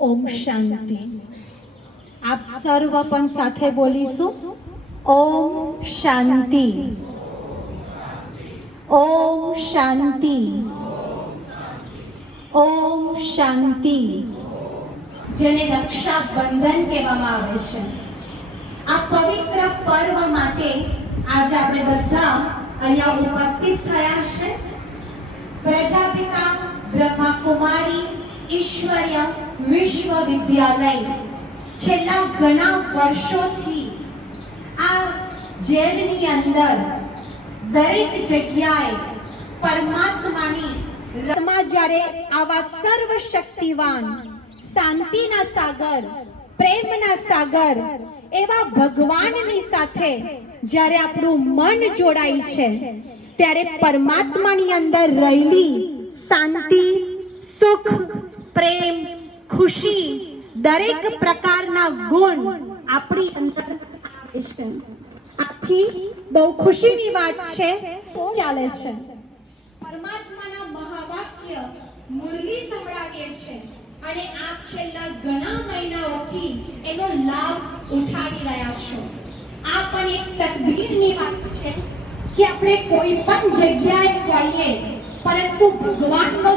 ઓમ શાંતિ. આપ સર્વ પણ સાથે બોલીશું. ઓમ શાંતિ. ઓમ શાંતિ. ઓમ શાંતિ. જેને રક્ષાબંધન કહેવામાં આવે છે. આ પવિત્ર પર્વ માટે આજે આપણે બધા અહીંયા ઉપસ્થિત થયા છે. પ્રજાપિતા બ્રહ્માકુમારી ઈશ્વરીય વિશ્વવિદ્યાલય છેલ્લા ઘણા વર્ષોથી આ જેલની અંદર દરેક જગ્યાએ પરમાત્માની રમા જ્યારે આવા સર્વશક્તિવાન શાંતિના સાગર પ્રેમના સાગર એવા ભગવાનની સાથે જ્યારે આપણું મન જોડાય છે ત્યારે પરમાત્માની અંદર રહેલી શાંતિ સુખ પ્રેમ ખુશી દરેક પ્રકારના ગુણ આપણી અંદર આવે છે. આથી બહુ ખુશીની વાત છે. ચાલે છે પરમાત્માના મહાવાક્ય મુરલી સંભળાવીએ છે અને આપ છેલ્લા ઘણા મહિનાઓથી એનો લાભ ઉઠાવી રહ્યા છો. આ પણ એક તકદીરની વાત છે કે આપણે કોઈ પણ જગ્યાએ જઈએ પરંતુ ભગવાનનો